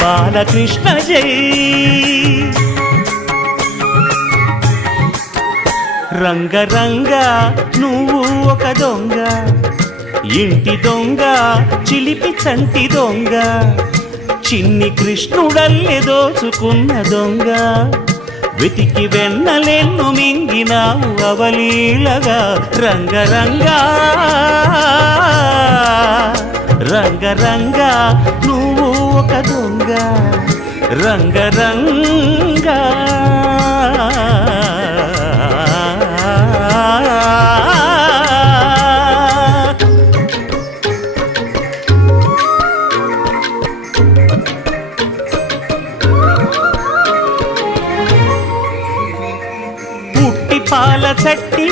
బాలకృష్ణ జై. రంగరంగ నువ్వు ఒక దొంగ, ఇంటి దొంగ చిలిపి చంటి దొంగ, చిన్ని కృష్ణుడల్లె దోచుకున్న దొంగ, వెతికి వెన్నలెన్ను మింగినావు అవలీలగా. రంగరంగ రంగరంగ నువ్వు ఒక దొంగ, రంగరంగ. పాల చట్టి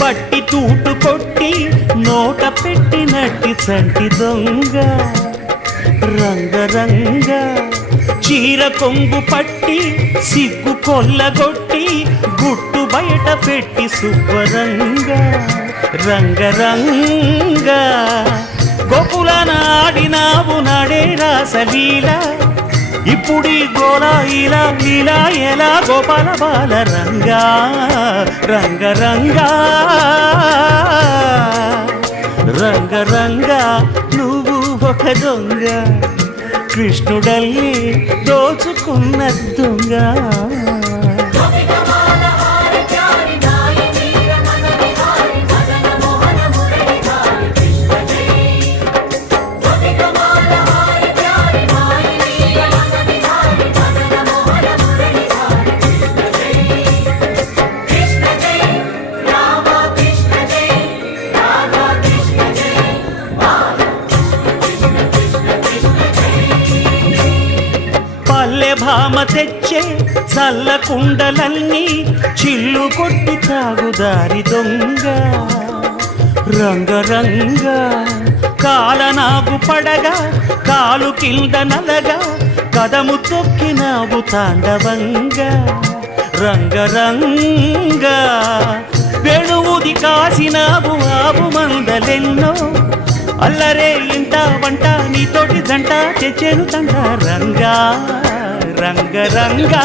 పట్టి తూటు కొట్టి నోట పెట్టినట్టి చంటి దొంగ. రంగరంగ చీర కొంగు పట్టి సిగ్గు కొల్లగొట్టి గుట్టు బయట పెట్టి శుభ్రంగ. రంగరంగ గోకుల నాడినావు నాడే రాసలీల, ఇప్పుడీ గోలా ఇలా ఇలా ఎలా గోపాల బాల. రంగా రంగరంగా రంగరంగా నువ్వు ఒక దొంగ, కృష్ణుడల్లి దోచుకున్న దొంగ. భామ తెచ్చే చల్ల కుండలన్నీ చిల్లు కొట్టి తాగుదారి దొంగ. రంగరంగ కాలనాగు పడగా కాలు కింద నలగా కదము తొక్కినావు తాండవంగా. రంగరంగ వెణువుది కాసినావు ఆవు మందలెన్నో, అల్లరే ఇంట వంట నీతోటి జంట తెచ్చేను తంట. రంగా రంగరంగా